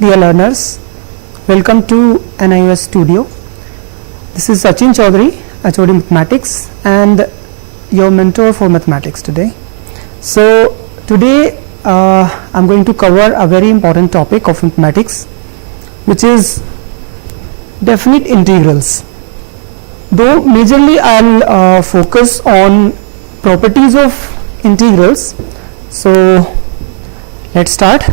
Dear learners, welcome to NIOS Studio. This is Sachin Chaudhary, HOD Mathematics, and your mentor for mathematics today. So today I'm going to cover a very important topic of mathematics, which is definite integrals. Though majorly I'll focus on properties of integrals. So let's start.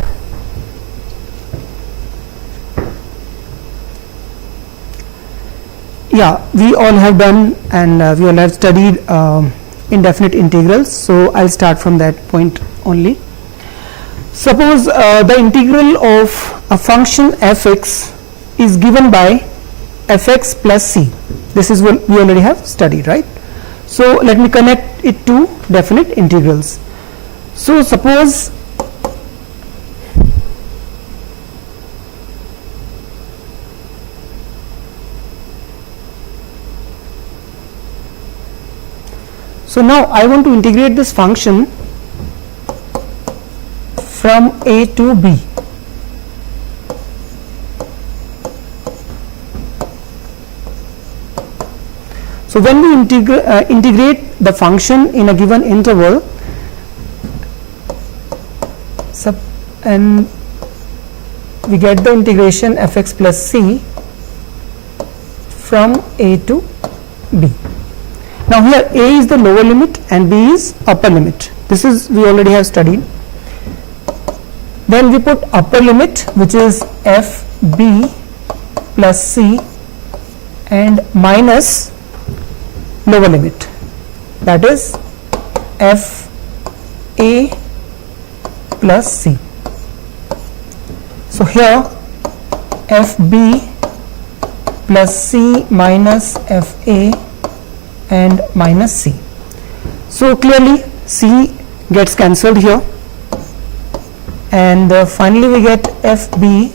Yeah, we all have done and we all have studied indefinite integrals, so I'll start from that point only. Suppose the integral of a function fx is given by fx plus c. This is what we already have studied, right? So let me connect it to definite integrals. So suppose now I want to integrate this function from a to b. So when we integrate the function in a given interval, and we get the integration fx plus c from a to b. Now here a is the lower limit and b is upper limit. This is we already have studied. Then we put upper limit, which is fb plus c, and minus lower limit, that is f a plus c. So here fb plus c minus f a and minus c. So clearly c gets cancelled here, and finally we get fb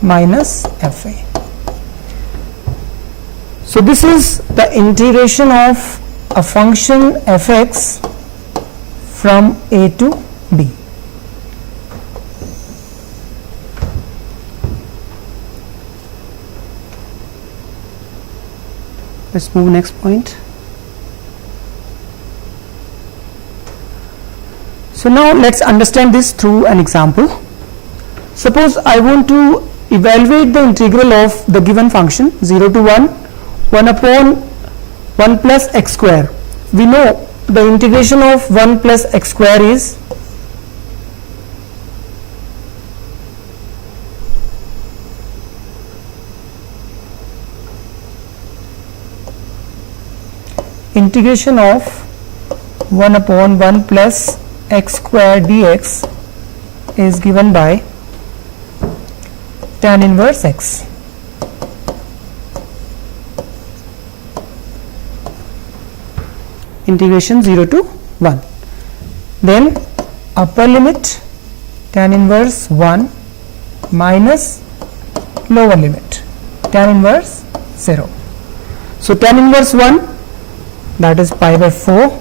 minus fa. So this is the integration of a function fx from a to b. Let's move next point. So now let's understand this through an example. Suppose I want to evaluate the integral of the given function 0 to 1, 1 upon 1 plus x square. We know the integration of 1 plus x square is integration of 1 upon 1 plus x square dx is given by tan inverse x. Integration 0 to 1. Then upper limit tan inverse 1 minus lower limit tan inverse 0. So tan inverse 1, that is pi by 4,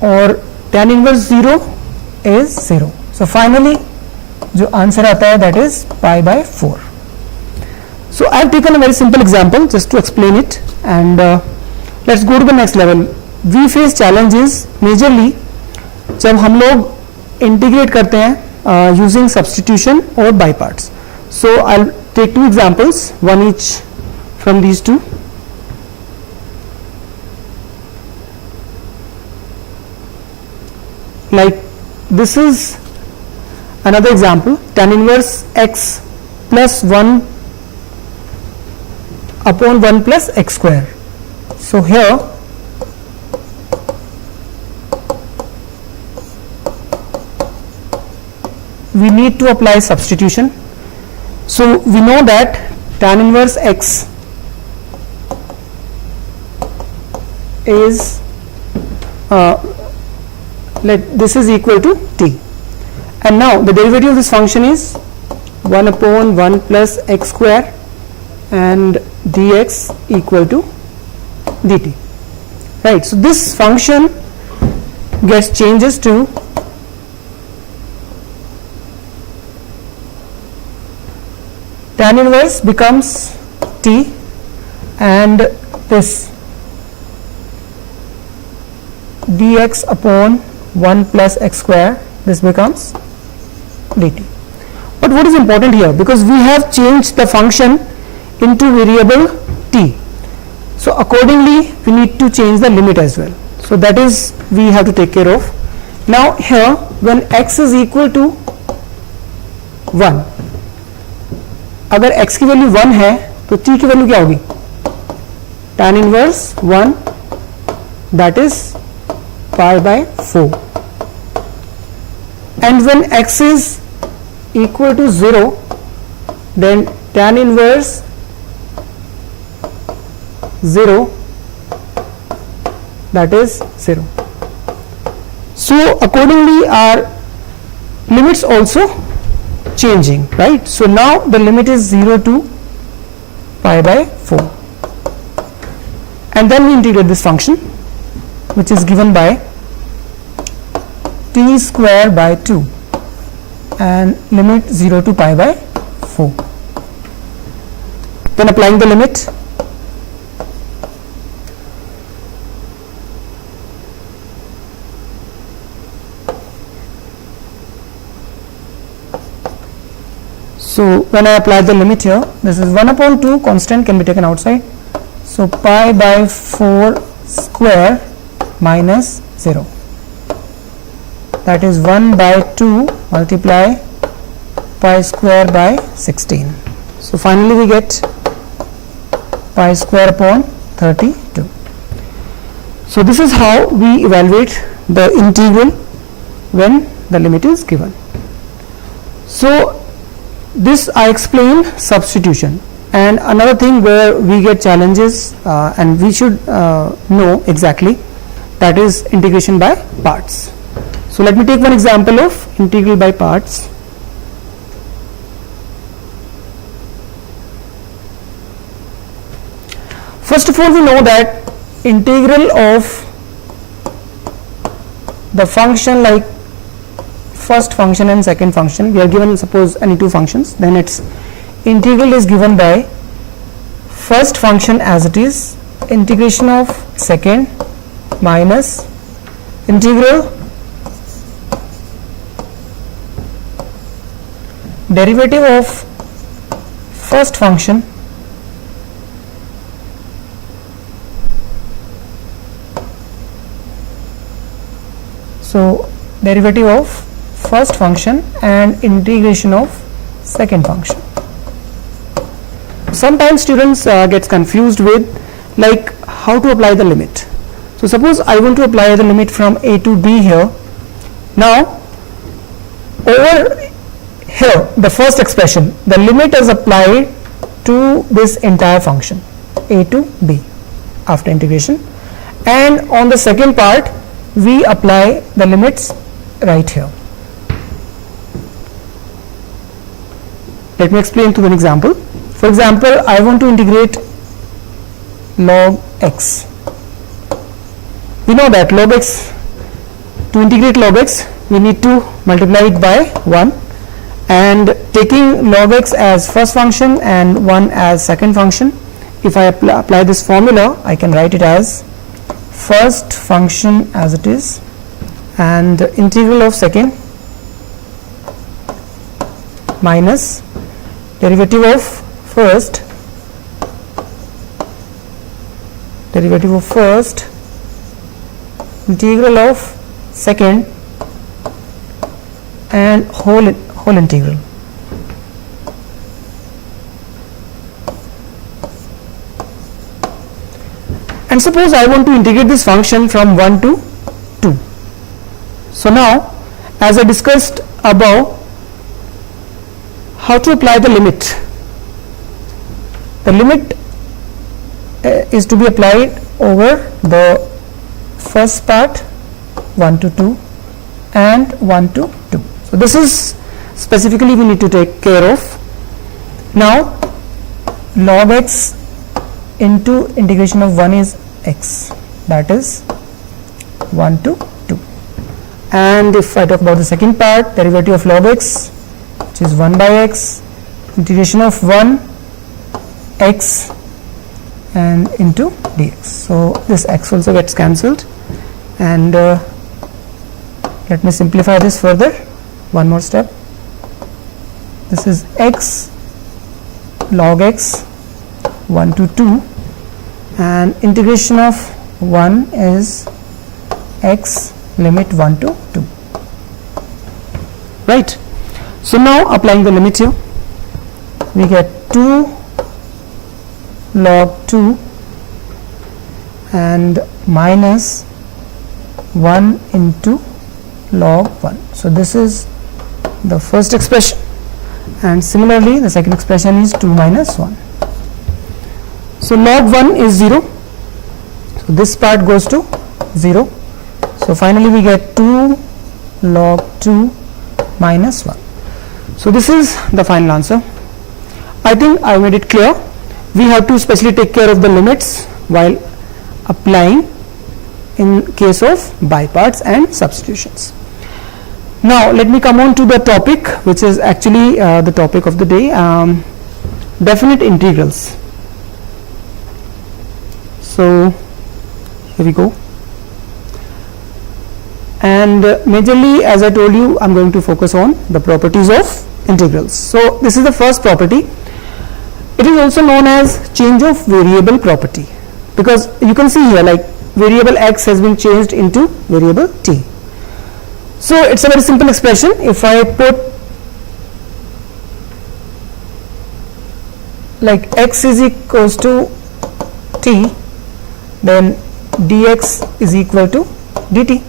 or tan inverse 0 is 0. So finally जो answer आता है that is pi by 4. So I have taken a very simple example just to explain it, and let's go to the next level. We face challenges majorly जब हम लोग integrate करते हैं using substitution or by parts. So I'll take two examples, one each from these two. Like this is another example, tan inverse x plus 1 upon 1 plus x square. So here we need to apply substitution. So we know that tan inverse x is this is equal to t, and now the derivative of this function is 1 upon 1 plus x square and dx equal to dt, right? So this function gets changes to tan inverse becomes t, and this dx upon 1 plus x square, this becomes dt. But what is important here, because we have changed the function into variable t, so accordingly we need to change the limit as well. So that is we have to take care of. Now here when x is equal to 1, अगर x की value 1 है तो t की value क्या होगी, tan inverse 1, that is pi by 4, and when x is equal to 0, then tan inverse 0, that is 0. So accordingly our limits also changing, right? So now the limit is 0 to pi by 4, and then we integrate this function, which is given by t square by 2 and limit 0 to pi by 4. Then applying the limit, so when I apply the limit here, this is 1 upon 2 constant can be taken outside, so pi by 4 square minus 0, that is 1 by 2 multiply pi square by 16. So finally we get pi square upon 32. So this is how we evaluate the integral when the limit is given. So this I explained substitution, and another thing where we get challenges and we should know exactly, that is integration by parts. So let me take one example of integral by parts. First of all, we know that integral of the function like first function and second function, we are given suppose any two functions, then its integral is given by first function as it is, integration of second minus integral derivative of first function so derivative of first function and integration of second function. Sometimes students gets confused with like how to apply the limit. So suppose I want to apply the limit from a to b here. Now over here the first expression, the limit is applied to this entire function a to b after integration, and on the second part we apply the limits right here. Let me explain through an example. For example, I want to integrate log x. We know that log x, to integrate log x we need to multiply it by 1, and taking log x as first function and 1 as second function, if I apply this formula, I can write it as first function as it is and integral of second minus derivative of first integral of second and whole integral. And suppose I want to integrate this function from 1 to 2. So now, as I discussed above, how to apply the limit. The limit is to be applied over the first part 1 to 2 and 1 to 2. So this is specifically we need to take care of. Now log x into integration of 1 is x, that is 1 to 2, and if I talk about the second part, derivative of log x, which is 1 by x integration of 1 x and into dx. So this x also gets cancelled, and let me simplify this further. One more step. This is x log x 1 to 2, and integration of 1 is x limit 1 to 2, right? So now applying the limit here, we get 2 log 2 and minus 1 into log 1. So this is the first expression, and similarly the second expression is 2 minus 1. So log 1 is 0, so this part goes to 0. So finally we get 2 log 2 minus 1. So this is the final answer. I think I made it clear. We have to specially take care of the limits while applying in case of by parts and substitutions. Now let me come on to the topic, which is actually the topic of the day, definite integrals. So here we go, and majorly, as I told you, I'm going to focus on the properties of integrals. So this is the first property. It is also known as change of variable property, because you can see here, like, variable x has been changed into variable t. So it's a very simple expression. If I put like x is equals to t, then dx is equal to dt,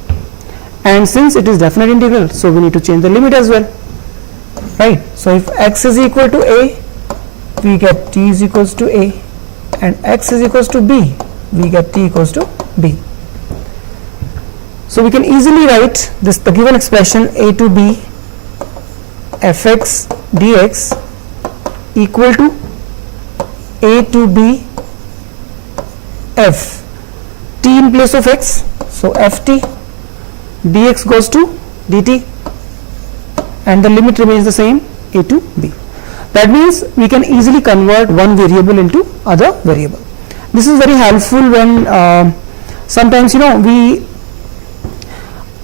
and since it is definite integral, so we need to change the limit as well, right? So if x is equal to a, we get t is equals to a, and x is equals to b, we get t equals to b. So we can easily write this, the given expression a to b fx dx equal to a to b f t in place of x, so ft, dx goes to dt, and the limit remains the same, a to b. That means we can easily convert one variable into other variable. This is very helpful when sometimes, you know, we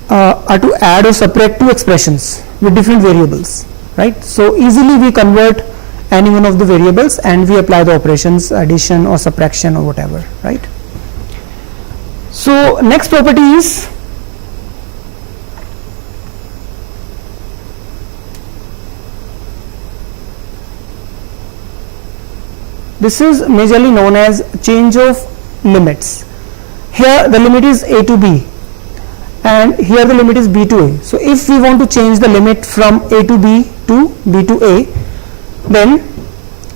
are to add or subtract two expressions with different variables, right? So easily we convert any one of the variables and we apply the operations, addition or subtraction or whatever, right? So next property is this is majorly known as change of limits. Here the limit is a to b, and here the limit is b to a. So if we want to change the limit from a to b to a, then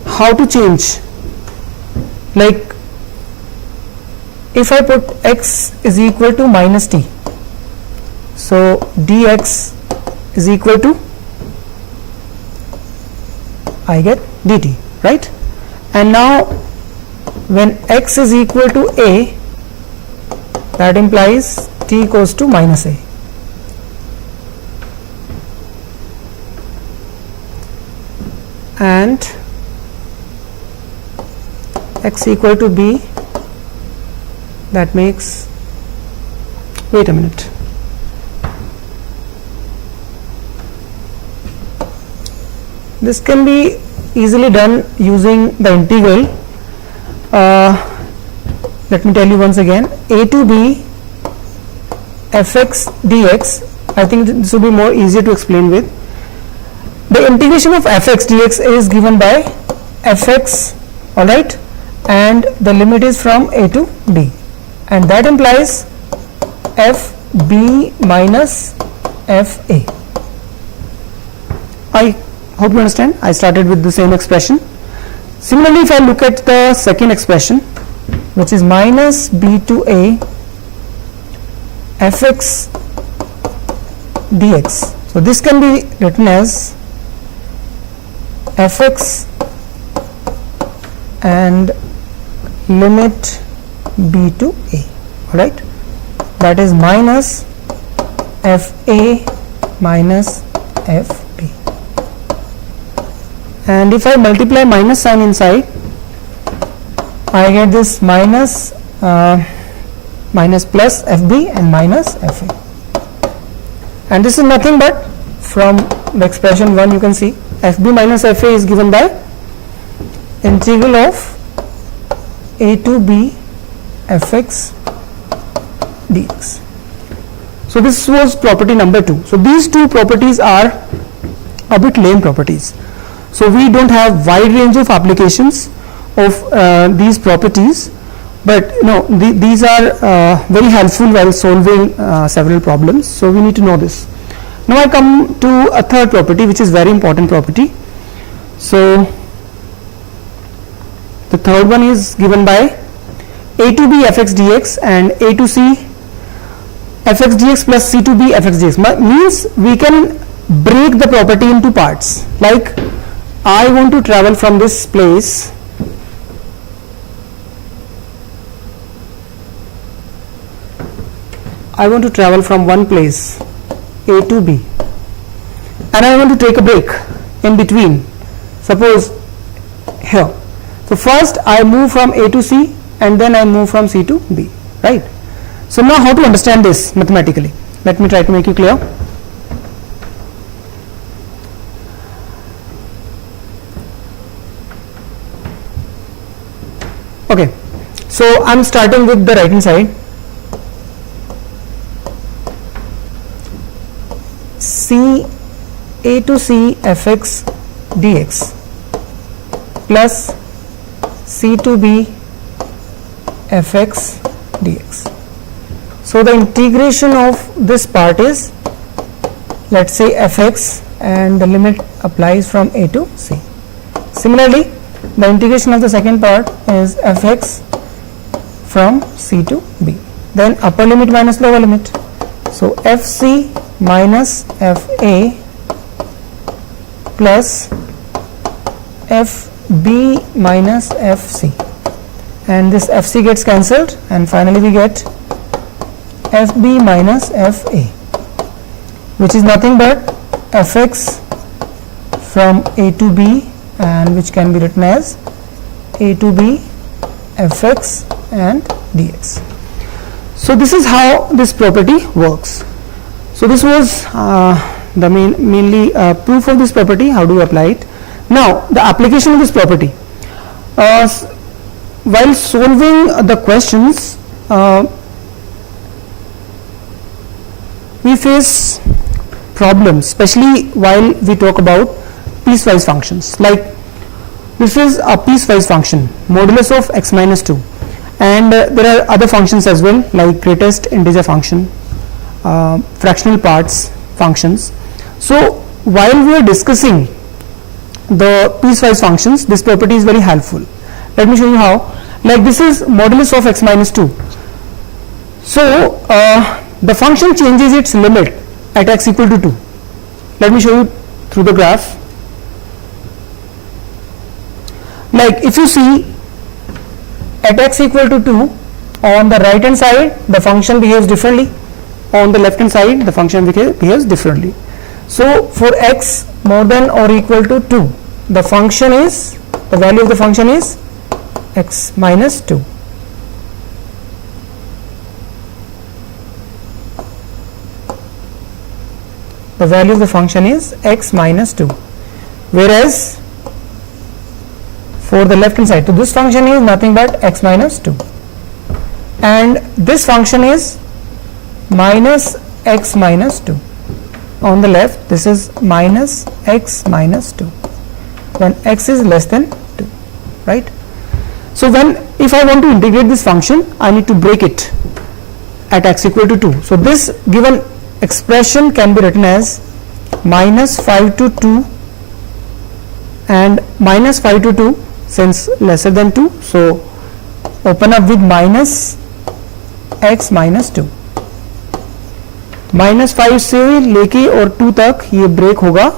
how to change? Like, if I put x is equal to minus t, so dx is equal to, I get dt, right? And now when x is equal to a, that implies t equals to minus a. And x equal to b, that makes, wait a minute, this can be easily done using the integral. Let me tell you once again, a to b fx dx, I think this will be more easier to explain with. The integration of fx dx is given by fx, alright, and the limit is from a to b, and that implies fb minus fa. I hope you understand. I started with the same expression. Similarly, if I look at the second expression, which is minus b to a fx dx, so this can be written as fx and limit b to a, alright, that is minus fa minus fb. and if I multiply minus sign inside, I get this minus minus plus FB and minus FA, and this is nothing but from the expression 1 you can see FB minus FA is given by integral of a to b fx dx. So this was property number 2. So these two properties are a bit lame properties. So we don't have wide range of applications of these properties, but these are very helpful while solving several problems. So we need to know this. Now I come to a third property, which is very important property. So the third one is given by a to b fx dx and a to c fx dx plus c to b fx dx. Means we can break the property into parts. Like I want to travel from this place from one place A to B, and I want to take a break in between, suppose here. So first I move from A to C and then I move from C to B, right? So now how to understand this mathematically? Let me try to make you clear. Okay, so I'm starting with the right hand side. C A to C fx dx plus C to B fx dx. So the integration of this part is, let's say, fx, and the limit applies from A to C. Similarly, the integration of the second part is fx from C to B. Then upper limit minus lower limit. So fc minus fa plus fb minus fc, and this fc gets cancelled, and finally we get fb minus fa, which is nothing but fx from A to B, and which can be written as A to B fx and dx. So this is how this property works. So this was the mainly proof of this property. How do we apply it? Now the application of this property, while solving the questions, we face problems, especially while we talk about piecewise functions. Like this is a piecewise function, modulus of x minus 2, and there are other functions as well, like greatest integer function, fractional parts functions. So while we are discussing the piecewise functions, this property is very helpful. Let me show you how. Like this is modulus of x minus 2. So the function changes its limit at x equal to 2. Let me show you through the graph. Like if you see at x equal to 2, on the right hand side the function behaves differently, on the left hand side the function behaves differently. So for x more than or equal to 2, the value of the function is x minus 2. The value of the function is x minus 2, whereas for the left hand side, so this function is nothing but x minus 2, and this function is minus x minus 2. On the left this is minus x minus 2 when x is less than 2, right? So if I want to integrate this function, I need to break it at x equal to 2. So this given expression can be written as minus 5 to 2 and minus 5 to 2, since lesser than 2, so open up with minus x minus 2. Minus 5 से लेके और 2 तक ये break होगा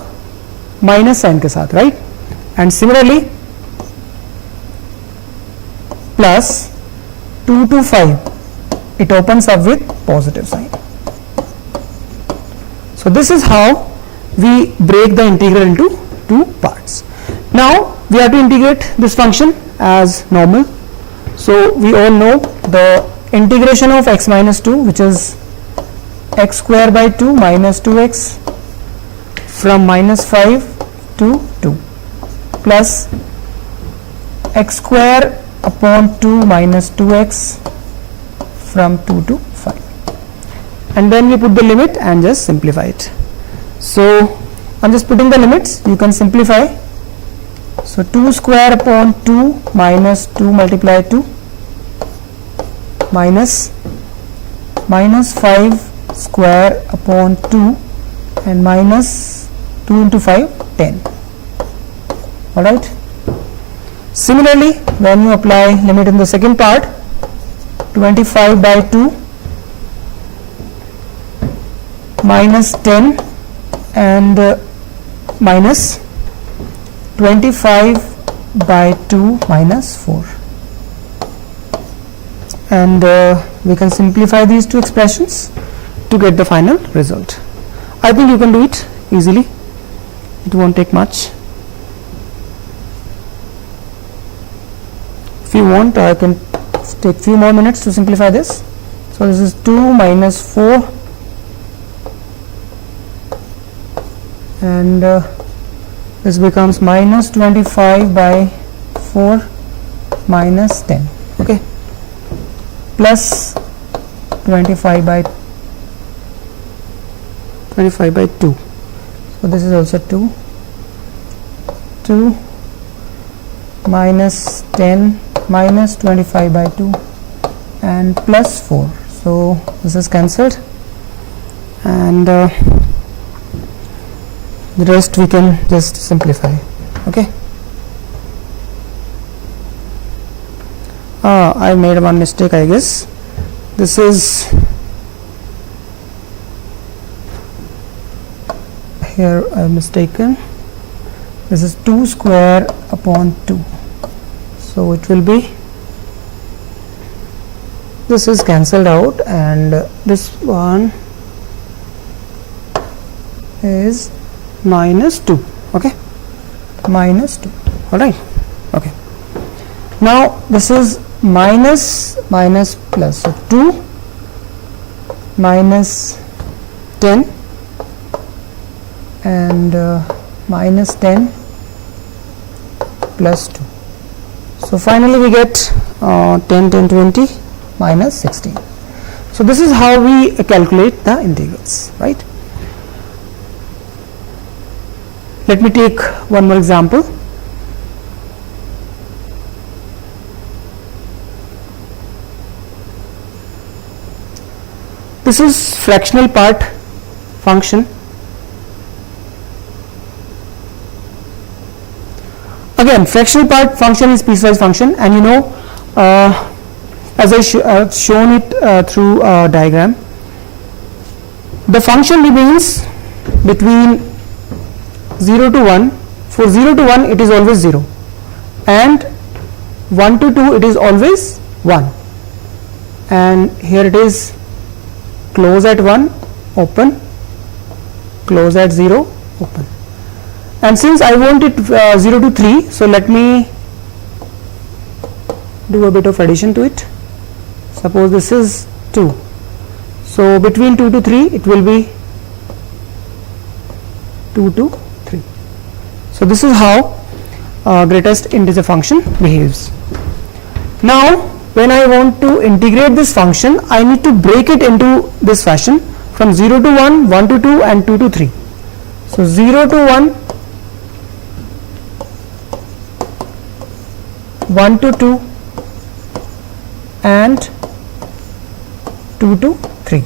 minus sign के साथ, right? And similarly plus 2 to 5 it opens up with positive sign. So this is how we break the integral into two parts. Now we have to integrate this function as normal. So we all know the integration of x minus 2, which is x square by 2 minus 2x from minus 5 to 2, plus x square upon 2 minus 2x from 2 to 5, and then we put the limit and just simplify it. So I'm just putting the limits, you can simplify. So 2 square upon 2 minus 2 multiplied 2 minus 5 square upon 2 and minus 2 into 5, 10. Alright. Similarly, when you apply limit in the second part, 25 by 2 minus 10 and minus 25 by 2 minus 4, and we can simplify these two expressions to get the final result. I think you can do it easily, it won't take much. If you want, I can take few more minutes to simplify this. So this is 2 minus 4 and this becomes minus 25 by 4 minus 10, okay, plus 25 by 2. So this is also 2 minus 10 minus 25 by 2 and plus 4. So this is cancelled, and the rest we can just simplify. Okay. I made one mistake, I guess. This is here I have mistaken. This is 2 square upon 2. So it will be, this is cancelled out, and this one is minus 2. Okay, minus 2. All right. Okay. Now this is minus plus, so 2 minus 10 and minus 10 plus 2. So finally we get 10, 20 minus 16. So this is how we calculate the integrals, right? Let me take one more example. This is fractional part function. Again, fractional part function is piecewise function, and you know, as I have shown it through a diagram, the function remains between 0 to 1. For 0 to 1 it is always 0, and 1 to 2 it is always 1, and here it is close at 1, open, close at 0, open. And since I want it 0 to 3, so let me do a bit of addition to it. Suppose this is 2, so between 2 to 3 it will be 2 to 3. So this is how greatest integer function behaves. Now when I want to integrate this function, I need to break it into this fashion from 0 to 1, 1 to 2 and 2 to 3. So 0 to 1, 1 to 2 and 2 to 3.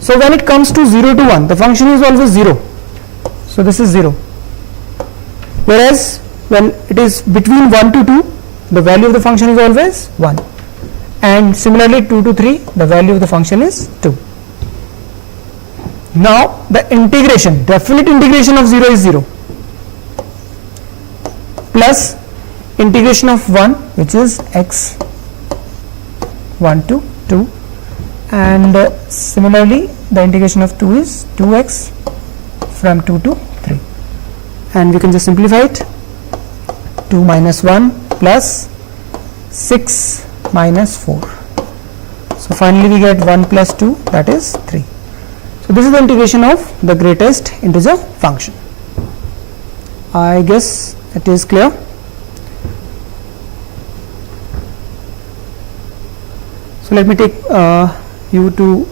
So when it comes to 0 to 1, the function is always 0. So this is 0. Whereas when it is between 1 to 2, the value of the function is always 1. And similarly 2 to 3, the value of the function is 2. Now the integration, definite integration of 0 is 0, plus integration of 1, which is x 1 to 2, and similarly the integration of 2 is 2x from 2 to 3, and we can just simplify it. 2 minus 1 plus 6 minus 4. So finally we get 1 plus 2, that is 3. So this is the integration of the greatest integer function. I guess it is clear. So let me take you to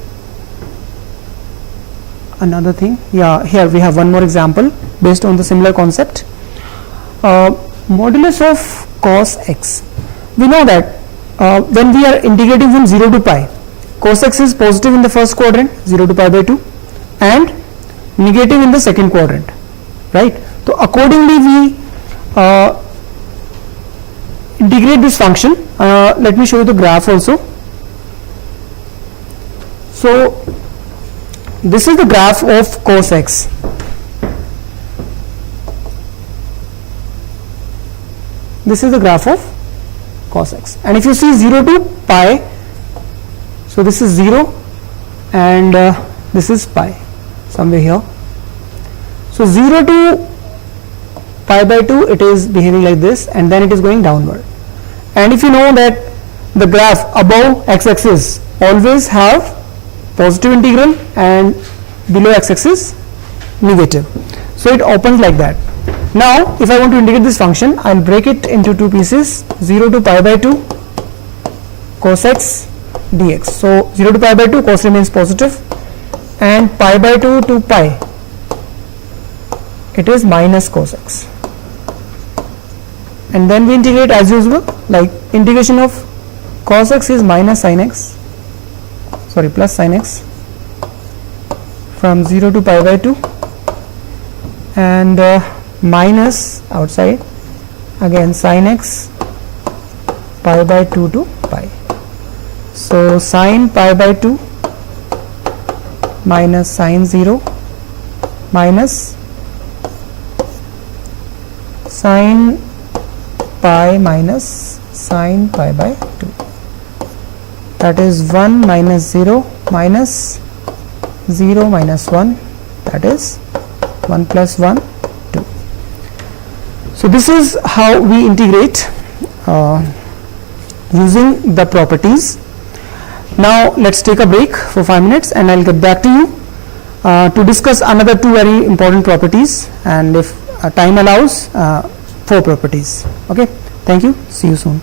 another thing. Yeah, here we have one more example based on the similar concept. Modulus of cos x. We know that when we are integrating from 0 to pi, cos x is positive in the first quadrant, 0 to pi by 2, and negative in the second quadrant, right? So accordingly we integrate this function. Let me show you the graph also. So this is the graph of cos x. This is the graph of cos x, and if you see 0 to pi, so this is 0 and this is pi somewhere here. So 0 to pi by 2, it is behaving like this, and then it is going downward. And if you know that the graph above x-axis always have positive integral and below x-axis negative, so it opens like that. Now if I want to integrate this function, I will break it into two pieces, 0 to pi by 2 cos x dx. So 0 to pi by 2, cos remains positive, and pi by 2 to pi, it is minus cos x. And then we integrate as usual, like integration of cos x is minus sin x, sorry, plus sin x from 0 to pi by 2, and minus outside again sin x pi by 2 to pi. So sin pi by 2 minus sin 0 minus sin pi minus sin pi by 2, that is 1 minus 0 minus 0 minus 1, that is 1 plus 1, 2. So this is how we integrate using the properties. Now let's take a break for 5 minutes, and I'll get back to you to discuss another two very important properties, and if time allows, 4 properties. Okay, thank you, see you soon.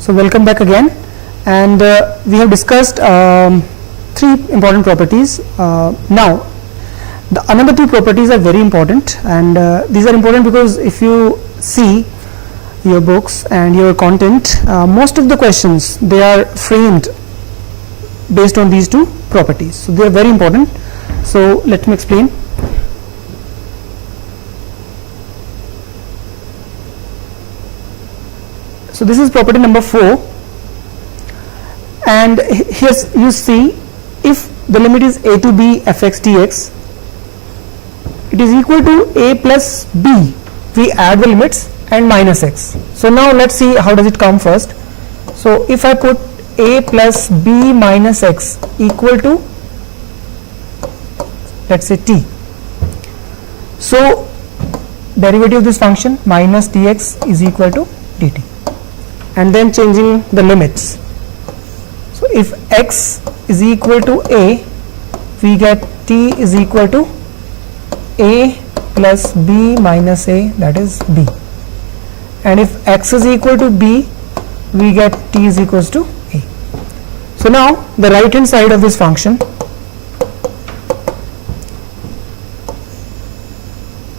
So welcome back again, and we have discussed three important properties. Now the another two properties are very important, and these are important because if you see your books and your content, most of the questions, they are framed based on these two properties, so they are very important. So let me explain. So this is property number 4, and here you see, if the limit is a to b fx dx, it is equal to a plus b. We add the limits and minus x. So now let's see how does it come first. So if I put a plus b minus x equal to, let's say, t, so derivative of this function minus dx is equal to dt, and then changing the limits. So if x is equal to a, we get t is equal to a plus b minus a, that is b, and if x is equal to b, we get t is equals to a. So now the right hand side of this function,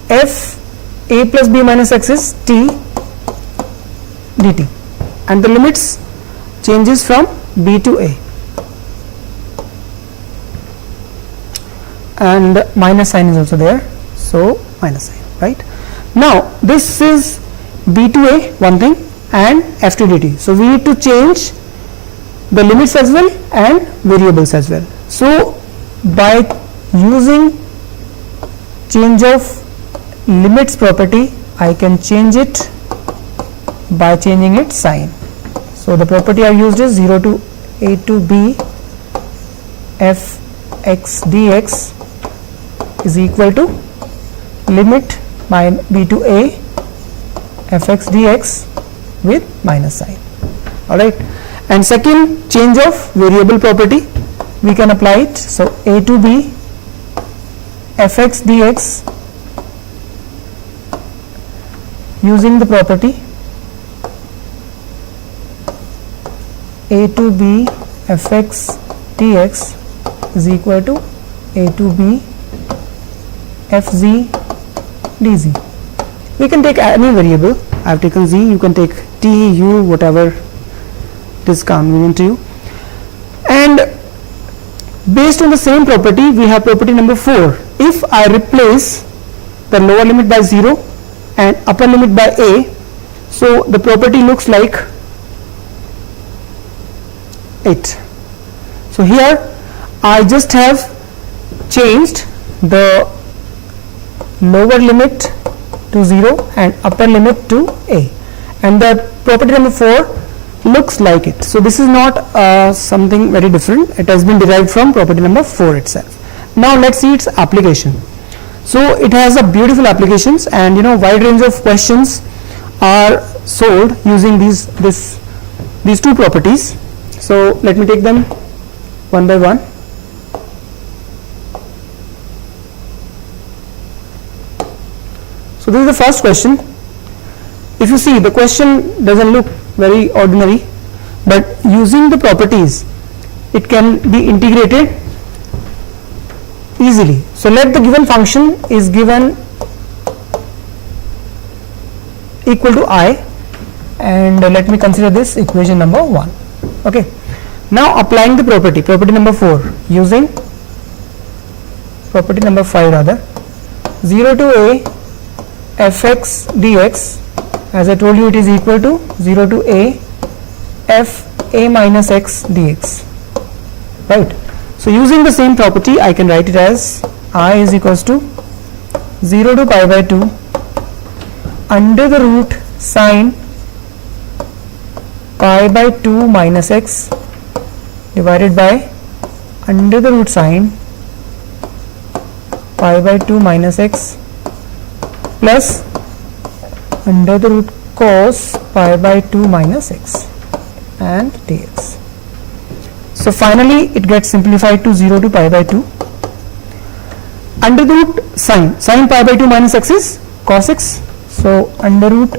f a plus b minus x is t dt, and the limits changes from b to a, and minus sign is also there, so minus sign, right? Now this is b to a, one thing, and f to dt, so we need to change the limits as well and variables as well. So by using change of limits property, I can change it by changing its sign. So the property I used is 0 to a to b f x dx is equal to limit b to a fx dx with minus sign. Alright, and second, change of variable property, we can apply it. So a to b fx dx using the property a to b fx dx is equal to a to b fz dz. We can take any variable. I have taken z, you can take t, u, whatever is convenient to you. And based on the same property, we have property number 4. If I replace the lower limit by 0 and upper limit by a, so the property looks like it. So here I just have changed the lower limit to 0 and upper limit to a, and the property number 4 looks like it. So this is not something very different, it has been derived from property number 4 itself. Now let's see its application. So it has a beautiful applications, and wide range of questions are solved using these two properties. So let me take them one by one. So this is the first question. If you see, the question doesn't look very ordinary, but using the properties, it can be integrated easily. So let the given function is given equal to I, and let me consider this equation number 1. Okay. Now applying the property number 4, using property number 5 rather, 0 to a fx dx, as I told you, it is equal to 0 to a f a minus x dx, right? So using the same property, I can write it as I is equals to 0 to pi by 2 under the root sine pi by 2 minus x divided by under the root sine pi by 2 minus x plus under the root cos pi by 2 minus x and dx. So finally it gets simplified to 0 to pi by 2. Under the root sine pi by 2 minus x is cos x, so under root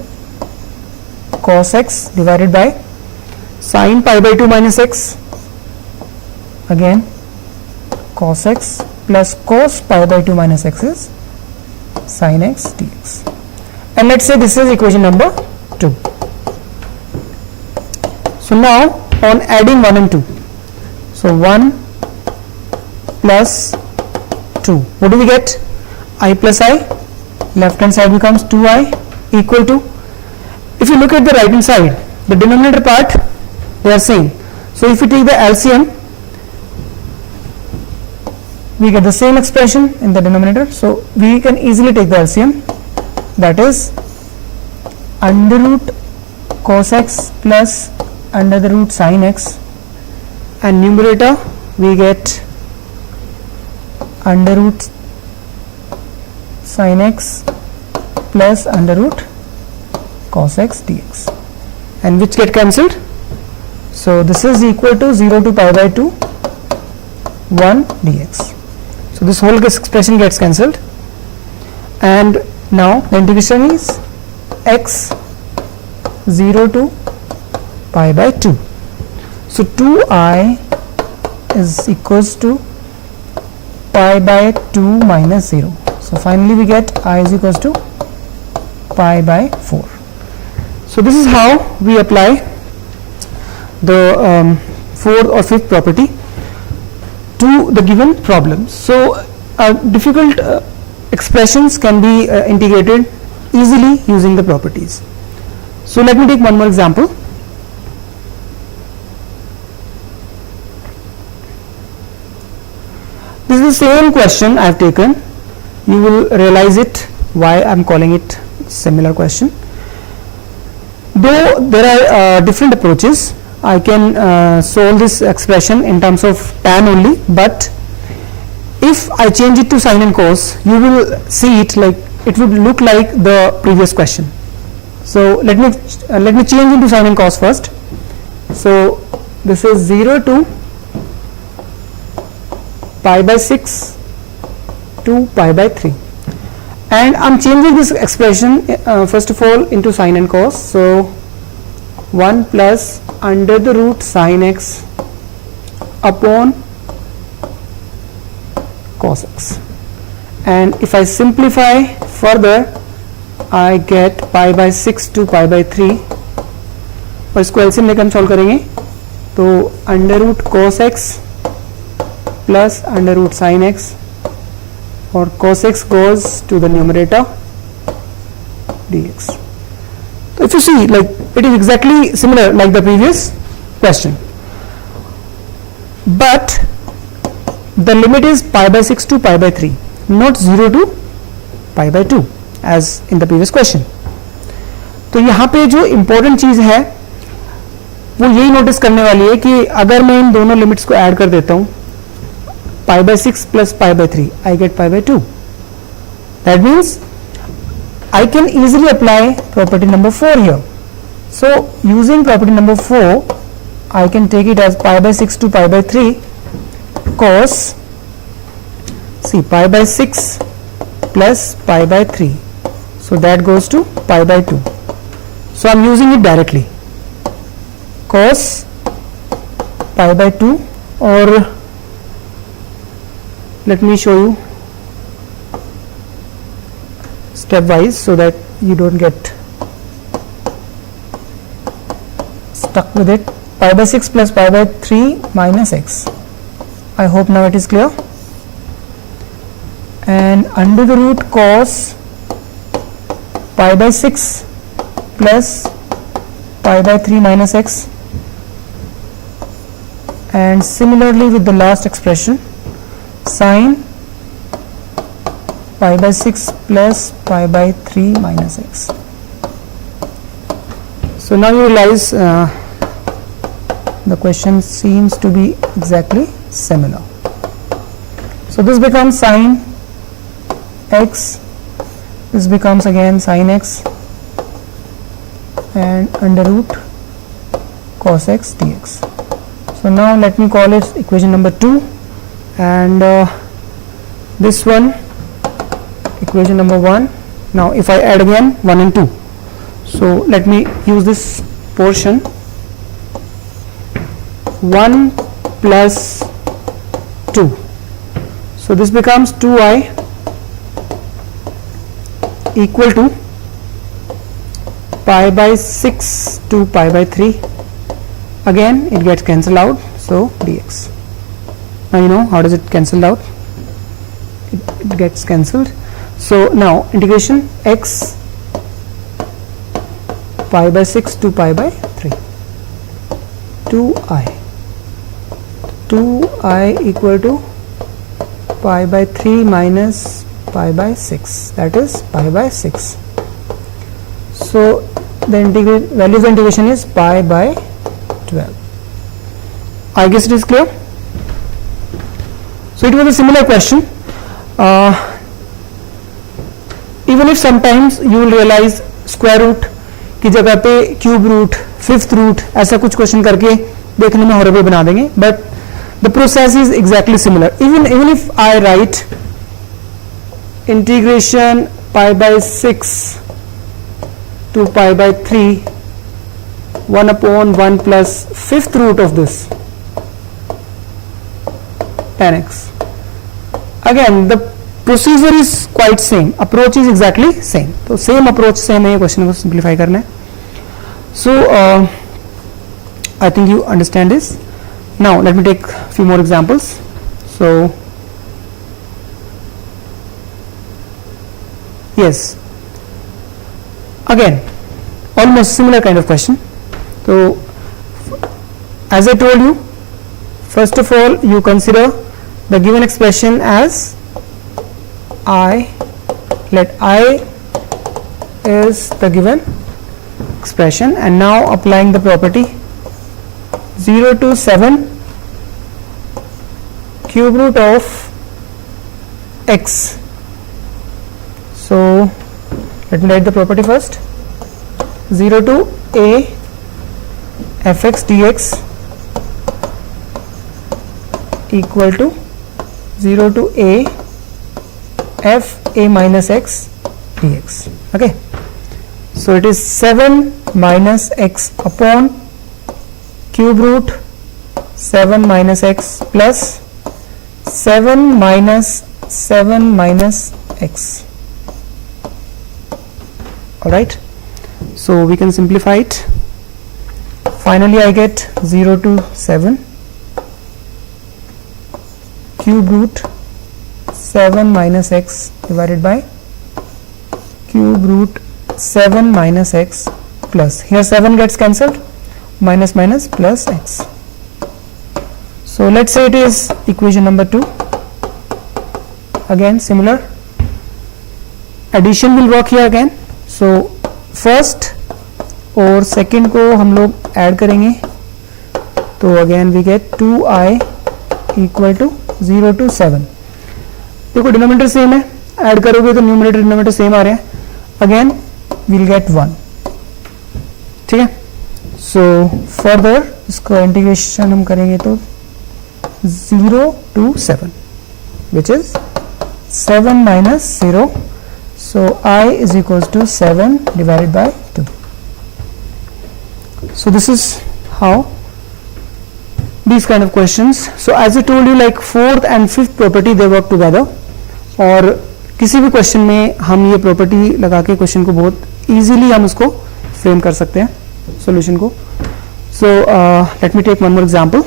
cos x divided by Sine pi by 2 minus x, again cos x plus cos pi by 2 minus x is sin x dx. And let's say this is equation number 2. So now on adding 1 and 2, so 1 plus 2, what do we get? I plus I, left hand side becomes 2i equal to, if you look at the right hand side, the denominator part, they are same. So if we take the LCM, we get the same expression in the denominator. So we can easily take the LCM, that is under root cos x plus under the root sin x, and numerator we get under root sin x plus under root cos x dx, and which get cancelled. So this is equal to 0 to pi by 2 1 dx. So this whole expression gets cancelled, and now the integration is x 0 to pi by 2. So 2i is equals to pi by 2 minus 0. So finally we get I is equals to pi by 4. So this is how we apply the fourth or fifth property to the given problem. So difficult expressions can be integrated easily using the properties. So let me take one more example. This is the same question I have taken. You will realize it why I am calling it similar question. Though there are different approaches, I can solve this expression in terms of tan only, but if I change it to sin and cos, you will see it like it would look like the previous question. So let me change into sin and cos first. So this is 0 to pi by 6 to pi by 3, and I am changing this expression first of all into sin and cos. So 1 plus under the root sin x upon cos x, and if I simplify further I get pi by 6 to pi by 3, और इसको LCM लेकर हम solve करेंगे तो under root cos x plus under root sin x, or cos x goes to the numerator dx. So if you see, like it is exactly similar like the previous question, but the limit is pi by 6 to pi by 3, not 0 to pi by 2 as in the previous question. तो यहाँ पे जो important चीज़ है वो यही notice करने वाली है कि अगर मैं इन दोनों लिमिट्स को ऐड कर देता हूँ, pi by 6 plus pi by 3, I get pi by 2. That means I can easily apply property number 4 here. So using property number 4, I can take it as pi by 6 to pi by 3 cos, see, pi by 6 plus pi by 3. So that goes to pi by 2. So I am using it directly. Cos pi by 2, or let me show you stepwise so that you don't get stuck with it. Pi by 6 plus pi by 3 minus x. I hope now it is clear. And under the root cos pi by 6 plus pi by 3 minus x, and similarly with the last expression, sin pi by 6 plus pi by 3 minus x. So now you realize the question seems to be exactly similar. So this becomes sin x, this becomes again sin x, and under root cos x dx. So now let me call it equation number 2, and this one equation number 1. Now if I add again 1 and 2, so let me use this portion 1 plus 2. So this becomes 2i equal to pi by 6 to pi by 3. Again it gets cancelled out, so dx. Now you know how does it cancel out? It gets cancelled. So now integration x pi by 6 to pi by 3, 2i equal to pi by 3 minus pi by 6, that is pi by 6. So the value of the integration is pi by 12. I guess it is clear. So it was a similar question. Even if sometimes you will realize square root की जगह पे cube root, fifth root, ऐसा कुछ question करके देखने में horrible बना देंगे, but the process is exactly similar. Even if I right integration pi by 6 to pi by 3, 1 upon 1 plus fifth root of this 10x. Again the procedure is quite same, approach is exactly same. So same approach से हमें question को simplify करना है. So I think you understand this. Now let me take few more examples. So yes, again almost similar kind of question. So as I told you, first of all you consider the given expression as I, let I is the given expression, and now applying the property 0 to 7 cube root of x. So let me write the property first. 0 to a fx dx equal to 0 to a f a minus x dx. Okay, so it is 7 minus x upon cube root 7 minus x plus 7 minus 7 minus x. Alright, so we can simplify it. Finally I get 0 to 7 cube root 7 minus x divided by cube root 7 minus x plus, here 7 gets cancelled, minus minus plus x. So let's say it is equation number 2. Again similar, addition will work here again. So first और second को हम लोग add करेंगे, तो again we get 2i equal to 0 to 7. देखो denominator same है, add करोगे तो न्यूमरेटर डिनोमिनेटर सेम आ रहे हैं, अगेन विल गेट 1. ठीक है. सो फर्दर इसका इंटीग्रेशन हम करेंगे तो 0 to 7 which is 7 minus 0. So I is equals to 7 divided by 2. So this is how these kind of questions. So as I told you, like fourth and fifth property they work together. और किसी भी question में हम ये property लगा के question को बहुत इजीली हम उसको फ्रेम कर सकते हैं सॉल्यूशन को. So let me take one more example.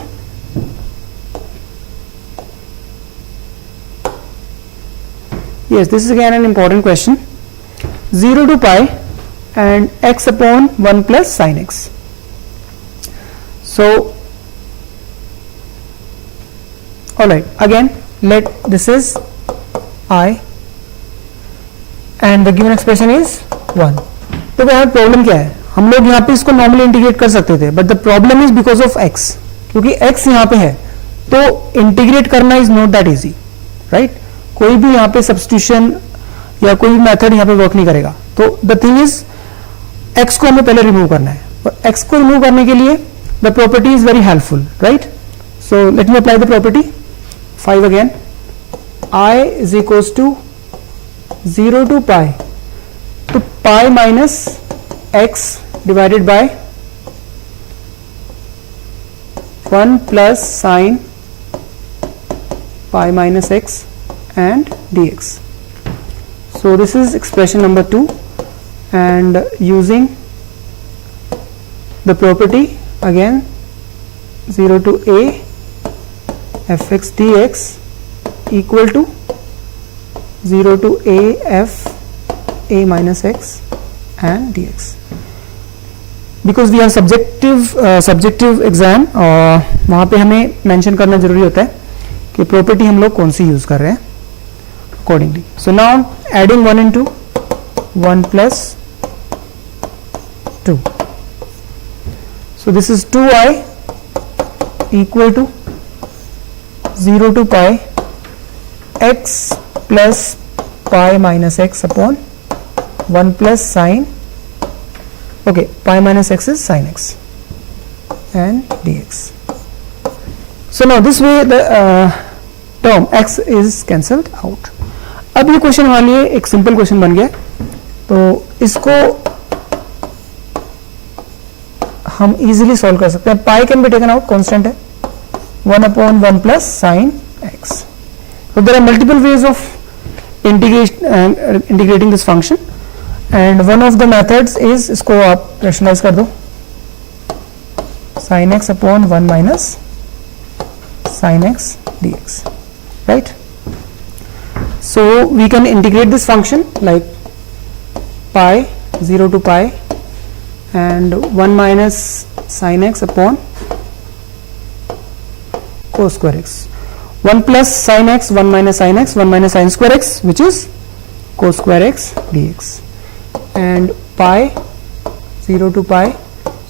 Yes, this is again an important question. 0 to pi and x upon 1 plus sin x. So alright, again let this is I and the given expression is 1. तो यहाँ problem क्या है, हम लोग यहाँ पे इसको normally integrate कर सकते थे, but the problem is because of x, क्योंकि x यहाँ पे है तो इंटीग्रेट करना is not that easy, right. कोई भी यहाँ पे सब्स्टिट्यूशन या कोई भी मेथड यहाँ पे वर्क नहीं करेगा. तो द थिंग इज x को हमें पहले रिमूव करना है, और x को रिमूव करने के लिए the property is very helpful, right. So let me apply the property 5 again. I is equals to 0 to pi, तो pi minus x divided by 1 plus sine pi minus x and dx. So this is expression number 2, and using the property again 0 to a fx dx equal to 0 to a f a minus x and dx. Because we are subjective exam, वहाँ पे हमें mention करना जरूरी होता है कि property हम लोग कौन सी use कर रहे हैं accordingly. So now adding 1 and 2, 1 plus 2. So this is 2i equal to 0 to pi x plus pi minus x upon 1 plus sine, okay, pi minus x is sine x and dx. So now this way the term x is cancelled out. अब ये question हमारे लिए एक simple question बन गया, तो इसको हम इजीली सॉल्व कर सकते हैं. Pi can be taken out, constant है, 1 upon 1 plus sine x. So there are multiple ways of integrating this function, and one of the methods is इसको आप rationalize कर दो, sin x upon 1 minus sin x dx, right? So we can integrate this function like pi 0 to pi and 1 minus sin x upon cos square x, 1 plus sin x, 1 minus sin x, 1 minus sin square x, which is cos square x dx, and pi 0 to pi,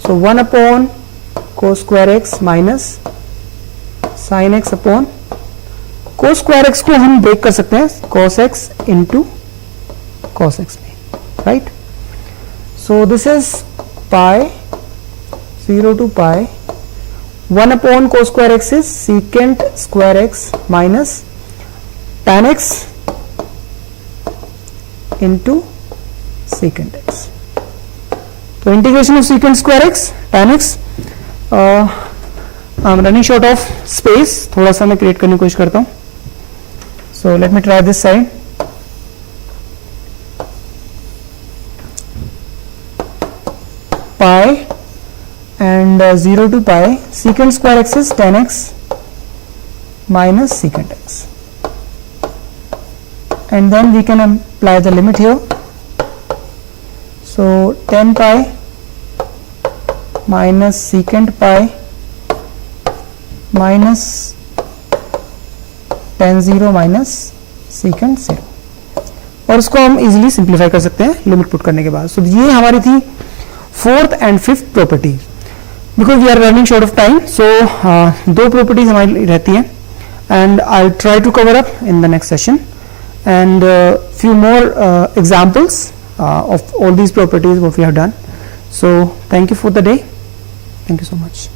so 1 upon cos square x minus sin x upon cos square x को हम break कर सकते हैं cos x into cos x में, right? So this is pi 0 to pi, 1 upon cos square x is secant square x minus tan x into secant x. So integration of secant square x tan x. I'm running short of space, थोड़ा सा मैं create करने की कोशिश करता हूँ. So let me try this side. Pi and 0 to pi, secant square x is tan x minus secant x, and then we can apply the limit here. So tan pi minus secant pi minus tan 0 minus secant 0, और उसको हम easily simplify कर सकते हैं limit put करने के बाद. सो ये हमारी थी fourth and fifth property. Because we are running short of time, so दो प्रॉपर्टीज हमारी रहती हैं, and I try to cover up in the next session and few more examples of all these properties what we have done. So thank you for the day. Thank you so much.